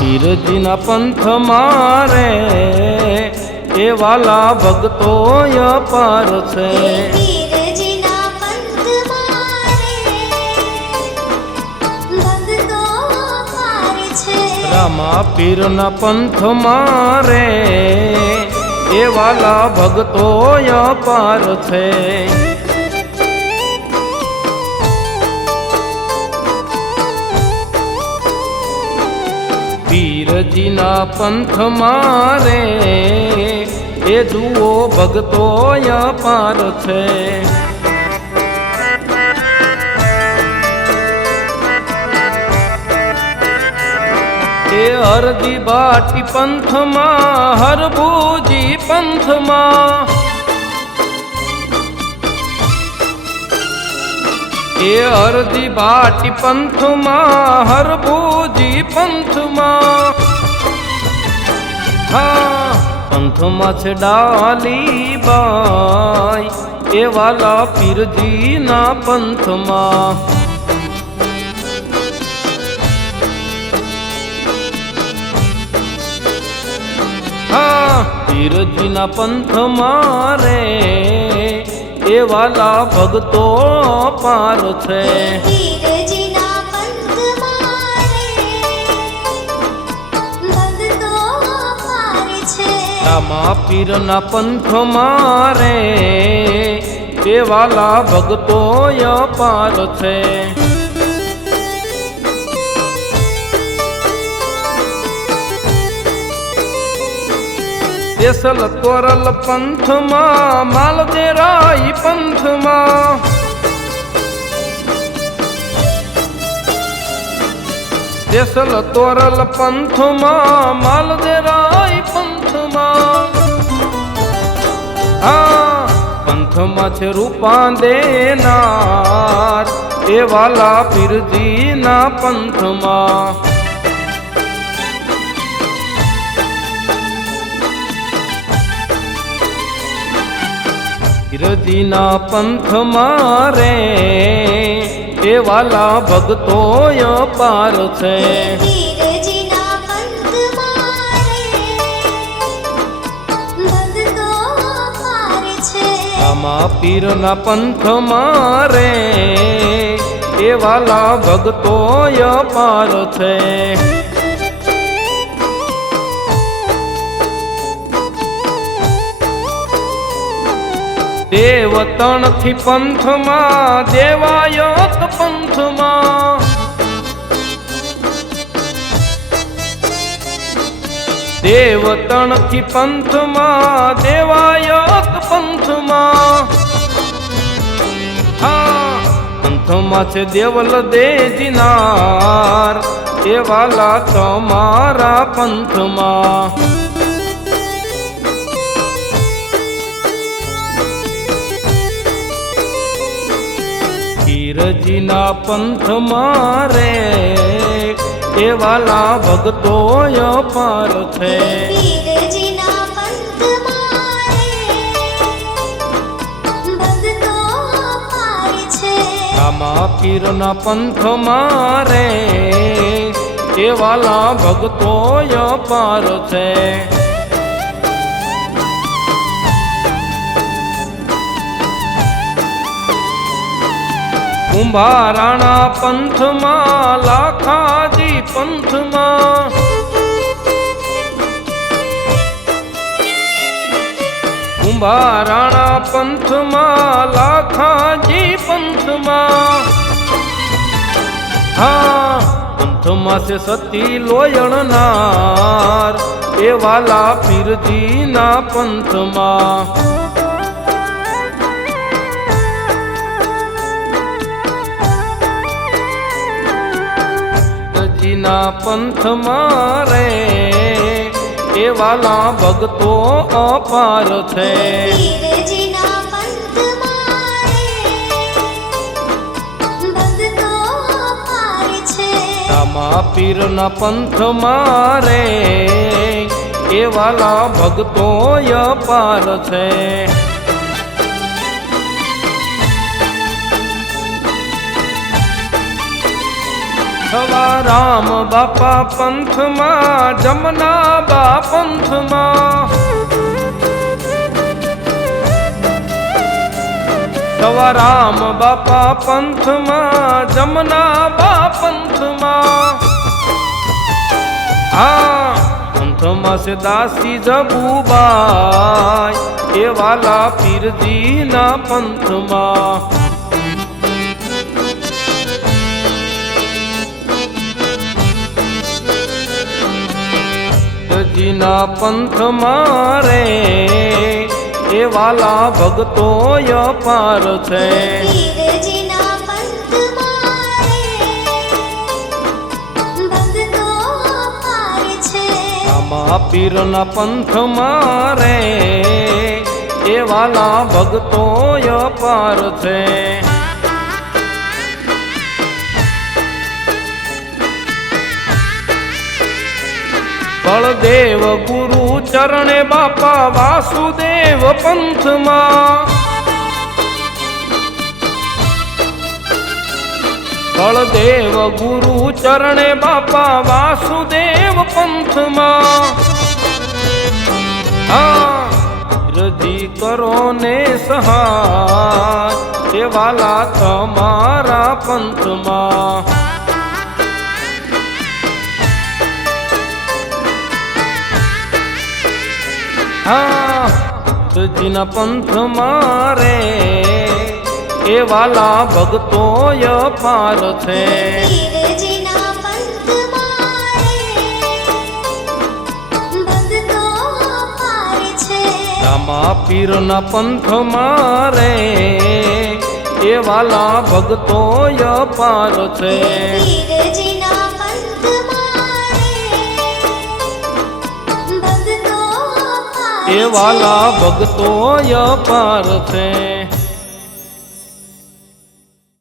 પીરજીના પંથ મારે એ વાલા ભક્તો અપાર છે. પીરજીના પંથ મારે ભક્તો અપાર છે. રામા પીરના પંથ મારે એ વાલા ભક્તો અપાર છે. પીરજીના પંથ મારે એ જુઓ ભક્તો અપાર છે. એ હરદી બાટી પંથમાં હરભુજી પંથમાં એ હરદી બાટી પંથમાં હરભુજી પંથમાં હા પંથમાં છે ડાલી બાઈ એ વાલા પીરજીના પંથમાં. હા પીરજીના પંથમાં રે એ વાલા ભક્તો અપાર છે. પીરજીના પંથ મારે ભક્તો અપાર છે. રામા પીરના પંથ મારે એ વાલા ભક્તો અપાર છે. દેસલ તોરલ પંથમાં માલદેરાઈ પંથમાં દેસલ તોરલ પંથમાં માલદેરાઈ પંથમાં હા પંથમાં છે રૂપા દેનાર એ વાલા પીરજીના પંથમાં. પીરજીના પંથ મારે એ વાલા ભક્તો અપાર છે. પીરજીના પંથ મારે ભક્તો અપાર છે. રામા પીરના પંથ મારે એ વાલા ભક્તો અપાર છે. દેવતણથી પંથમાં દેવાયત પંથમાં દેવતણથી પંથમાં દેવાયત પંથમાં હા પંથમાં છે દેવલ દેજીનાર એ વાલા તમારા પંથમાં. પીરજીના પંથ મારે એ વાલા ભક્તો અપાર છે. પીરજીના પંથ મારે ભક્તો અપાર છે. રામા પીરના પંથ મારે એ વાલા ભક્તો અપાર છે. કુંભારાણા પંથમાં લાખાજી પંથમાં કુંભારાણા પંથમાં લાખાજી પંથમાં હા પંથમાં છે સતી લોયણનાર એ વાલા પીરજીના પંથમાં. પીરજીના પંથમાં રે એ વાલા ભગતો અપાર છે. પીરજીના પંથમાં રે ભક્તો અપાર છે. રામા પીરના પંથમાં રે એ વાલા ભગતો અપાર છે. સવા રામ બાપા પંથમાં જમના બા પંથમાં સવા રામ બાપા પંથમાં જમના બા પંથમાં હા પંથમાં છે દાસી જબુબાઈ એ વાલા પીરજીના પંથમાં. પીરજીના પંથમાં રે એ વાલા ભગતો અપાર છે. પીરજીના પંથમાં રે ભક્તો અપાર છે. રામા પીરના પંથમાં રે એ વાલા ભગતો અપાર છે. બળદેવ ગુરુ ચરણે બાપા વાસુદેવ પંથમાં બળદેવ ગુરુ ચરણે બાપા વાસુદેવ પંથમાં રજી કરો ને સહાય એ વાલા તમારા પંથમાં. પીરજીના પંથમાં રે એ વાલા ભગતો અપાર છે. પીરજીના પંથમાં રે ભક્તો અપાર છે. રામા પીરના પંથમાં રે એ વાલા ભગતો અપાર છે. પીરજીના પંથમાં રે ભક્તો અપાર એ વાલા ભગતો અપાર છે.